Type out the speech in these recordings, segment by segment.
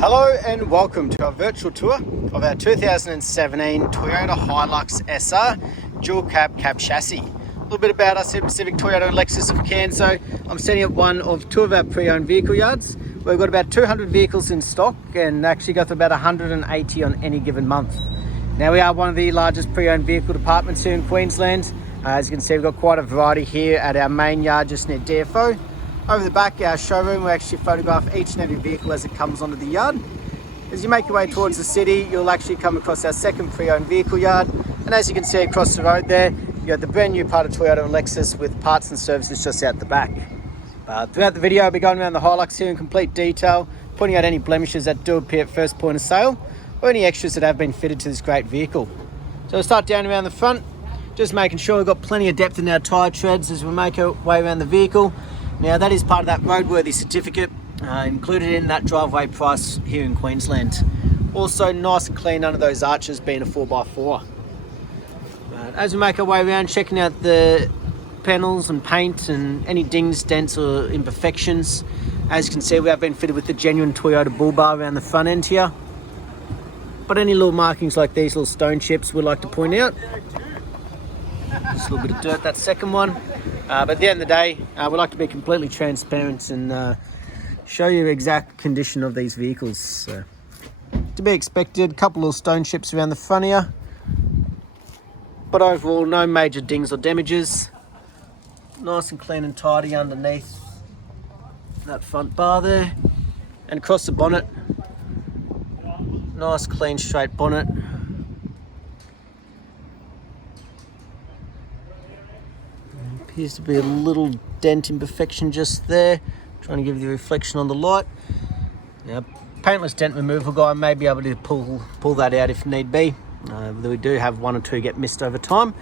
Hello and welcome to our virtual tour of our 2017 Toyota Hilux SR dual cab chassis. A little bit about us here at Pacific Toyota and Lexus if we can. So I'm standing at one of two of our pre-owned vehicle yards. We've got about 200 vehicles in stock and actually go through about 180 on any given month. Now we are one of the largest pre-owned vehicle departments here in Queensland. As you can see, we've got quite a variety here at our main yard just near DFO. Over the back, our showroom, we actually photograph each and every vehicle as it comes onto the yard. As you make your way towards the city, you'll actually come across our second pre-owned vehicle yard. And as you can see across the road there, you got the brand new part of Toyota and Lexus with parts and services just out the back. Throughout the video, I'll be going around the Hilux here in complete detail, pointing out any blemishes that do appear at first point of sale, or any extras that have been fitted to this great vehicle. So we'll start down around the front, just making sure we've got plenty of depth in our tyre treads as we make our way around the vehicle. Now that is part of that roadworthy certificate included in that driveway price here in Queensland. Also nice and clean under those arches being a 4x4. As we make our way around, checking out the panels and paint and any dings, dents or imperfections. As you can see, we have been fitted with the genuine Toyota bull bar around the front end here. But any little markings like these little stone chips we'd like to point out. Just a little bit of dirt, that second one. But at the end of the day, we like to be completely transparent and show you the exact condition of these vehicles. So, to be expected, a couple of stone chips around the front here. But overall, no major dings or damages. Nice and clean and tidy underneath that front bar there. And across the bonnet, nice clean straight bonnet. Appears to be a little dent imperfection just there, trying to give you the reflection on the light. Now, paintless dent removal guy may be able to pull that out if need be. We do have one or two get missed over time,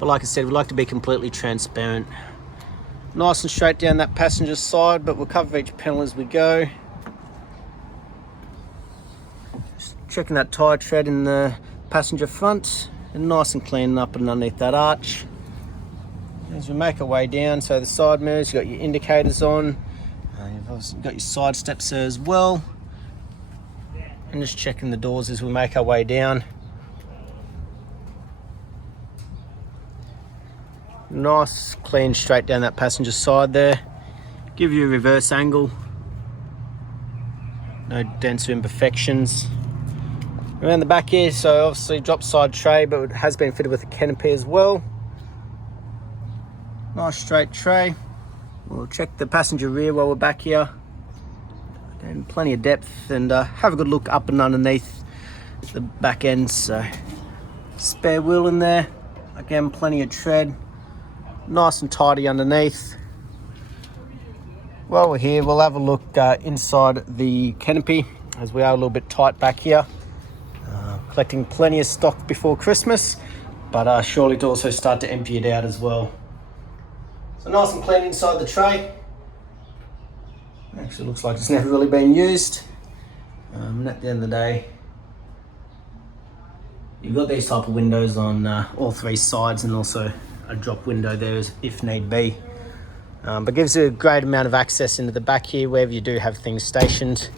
but like I said, we like to be completely transparent. Nice and straight down that passenger side, but we'll cover each panel as we go. Just checking that tyre tread in the passenger front, and nice and clean up and underneath that arch. As we make our way down, so the side mirrors, you've got your indicators on, you've obviously got your side steps there as well. And just checking the doors as we make our way down. Nice, clean, straight down that passenger side there. Give you a reverse angle. No dents or imperfections. Around the back here, so obviously drop side tray, but it has been fitted with a canopy as well. Nice straight tray. We'll check the passenger rear while we're back here. And plenty of depth, and have a good look up and underneath the back end. So spare wheel in there. Again, plenty of tread. Nice and tidy underneath. While we're here, we'll have a look inside the canopy, as we are a little bit tight back here. Collecting plenty of stock before Christmas, but surely to also start to empty it out as well. So nice and clean inside the tray. Actually looks like it's never really been used. And at the end of the day, you've got these type of windows on all three sides, and also a drop window there if need be. But gives you a great amount of access into the back here wherever you do have things stationed.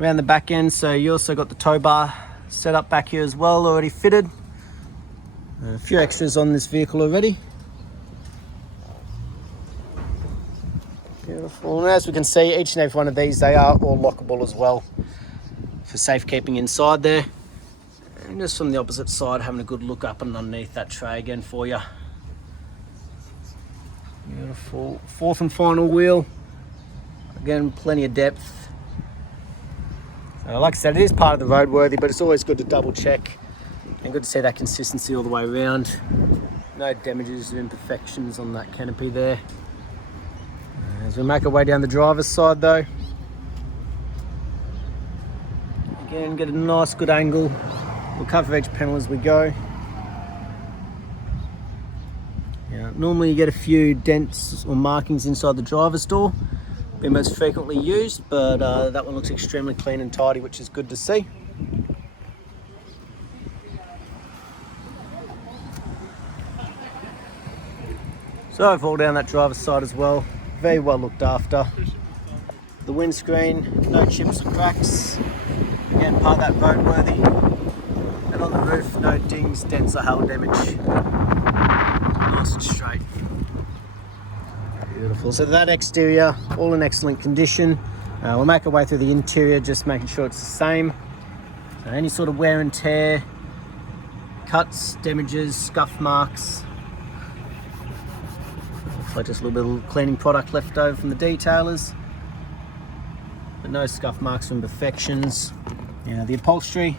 Around the back end, so you also got the tow bar set up back here as well, already fitted. A few extras on this vehicle already. Beautiful. And as we can see, each and every one of these, they are all lockable as well for safekeeping inside there. And just from the opposite side, having a good look up and underneath that tray again for you. Beautiful. Fourth and final wheel. Again, plenty of depth. So like I said, it is part of the roadworthy, but it's always good to double check and good to see that consistency all the way around. No damages or imperfections on that canopy there. As we make our way down the driver's side though, again get a nice good angle. We'll cover each panel as we go. Yeah, normally you get a few dents or markings inside the driver's door, being most frequently used, but that one looks extremely clean and tidy, which is good to see. So overall down that driver's side as well, very well looked after. The windscreen, no chips or cracks. Again, part of that roadworthy. And on the roof, no dings, dents or hail damage. Nice and straight. Beautiful. So that exterior, all in excellent condition. We'll make our way through the interior, just making sure it's the same. So any sort of wear and tear, cuts, damages, scuff marks. Looks like just a little bit of cleaning product left over from the detailers. But no scuff marks or imperfections. The upholstery,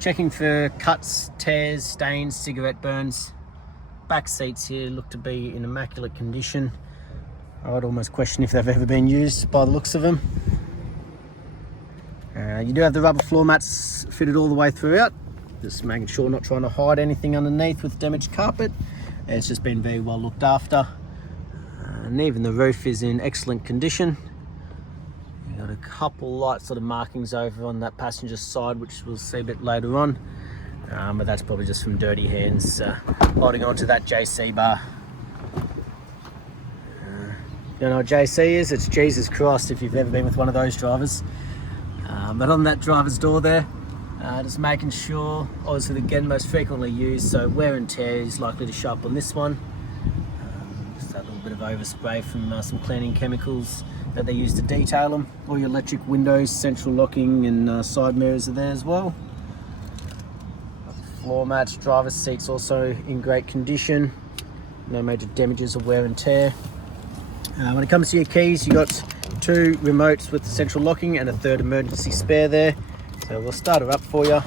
checking for cuts, tears, stains, cigarette burns. Back seats here look to be in immaculate condition. I'd almost question if they've ever been used by the looks of them. You do have the rubber floor mats fitted all the way throughout. Just making sure not trying to hide anything underneath with damaged carpet. It's just been very well looked after. And even the roof is in excellent condition. You've got a couple light sort of markings over on that passenger side, which we'll see a bit later on. But that's probably just from dirty hands holding onto that JC bar. You know what JC is? It's Jesus Christ if you've ever been with one of those drivers. But on that driver's door there, just making sure, obviously again most frequently used, so wear and tear is likely to show up on this one. Just that little bit of overspray from some cleaning chemicals that they use to detail them. All your electric windows, central locking and side mirrors are there as well. Floor mats, driver's seats also in great condition. No major damages or wear and tear. When it comes to your keys, you've got 2 remotes with central locking and a 3rd emergency spare there. So we'll start her up for you. On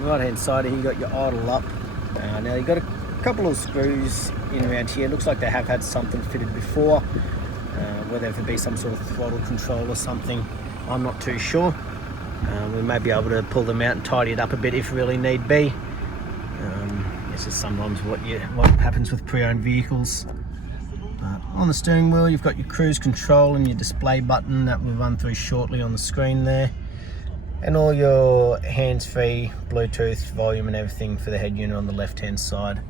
the right hand side here, you've got your idle up. Now you've got a couple of screws in around here. Looks like they have had something fitted before. Whether it be some sort of throttle control or something, I'm not too sure. We may be able to pull them out and tidy it up a bit if really need be. It's just sometimes what happens with pre-owned vehicles. On the steering wheel, you've got your cruise control and your display button that we'll run through shortly on the screen there. And all your hands-free, Bluetooth, volume and everything for the head unit on the left-hand side.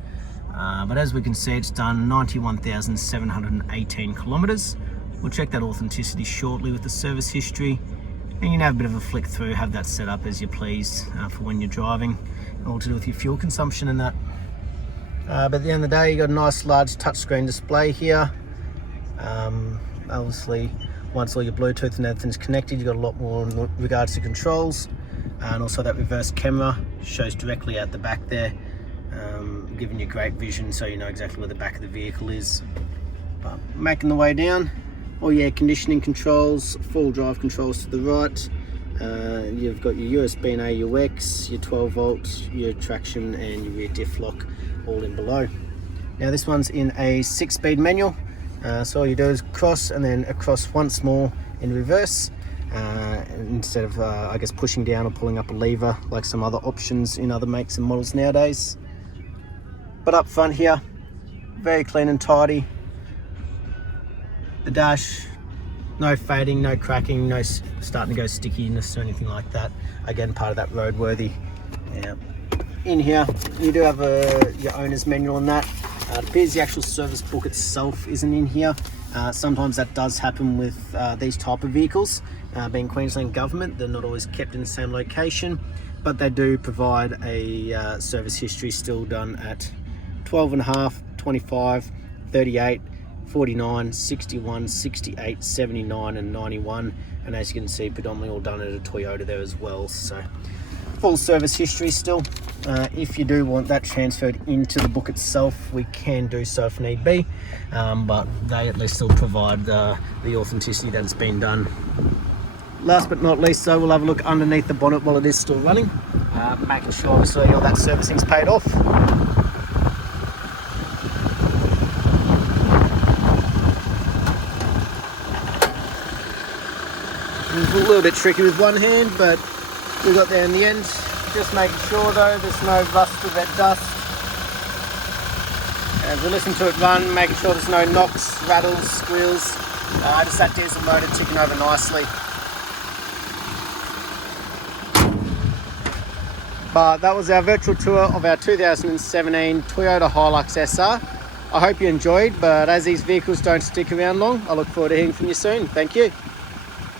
But as we can see, it's done 91,718 kilometres. We'll check that authenticity shortly with the service history. And you can have a bit of a flick through, have that set up as you please for when you're driving. All to do with your fuel consumption and that. But at the end of the day, you've got a nice large touchscreen display here. Obviously, once all your Bluetooth and everything's connected, you've got a lot more in regards to controls. And also that reverse camera shows directly out the back there, giving you great vision so you know exactly where the back of the vehicle is. But making the way down, all your air conditioning controls, full drive controls to the right. You've got your USB and AUX, your 12 volt, your traction and your rear diff lock all in below. Now this one's in a 6-speed manual, so all you do is cross and then across once more in reverse, instead of I guess pushing down or pulling up a lever like some other options in other makes and models nowadays. But up front here, very clean and tidy. The dash, no fading, no cracking, no starting to go stickiness or anything like that. Again, part of that roadworthy. Yeah. In here, you do have your owner's manual on that. It appears the actual service book itself isn't in here. Sometimes that does happen with these type of vehicles. Being Queensland government, they're not always kept in the same location, but they do provide a service history still done at 12.5, 25, 38, 49, 61, 68, 79 and 91, and as you can see, predominantly all done at a Toyota there as well. So full service history still. If you do want that transferred into the book itself, we can do so if need be, but they at least still provide the authenticity that it's been done. Last but not least, though, we'll have a look underneath the bonnet while it is still running, making sure obviously all that servicing's paid off. It's a little bit tricky with one hand, but we got there in the end. Just making sure though there's no rust or red dust. As we listen to it run, making sure there's no knocks, rattles, squeals. Just that diesel motor ticking over nicely. But that was our virtual tour of our 2017 Toyota Hilux SR. I hope you enjoyed, but as these vehicles don't stick around long, I look forward to hearing from you soon. Thank you.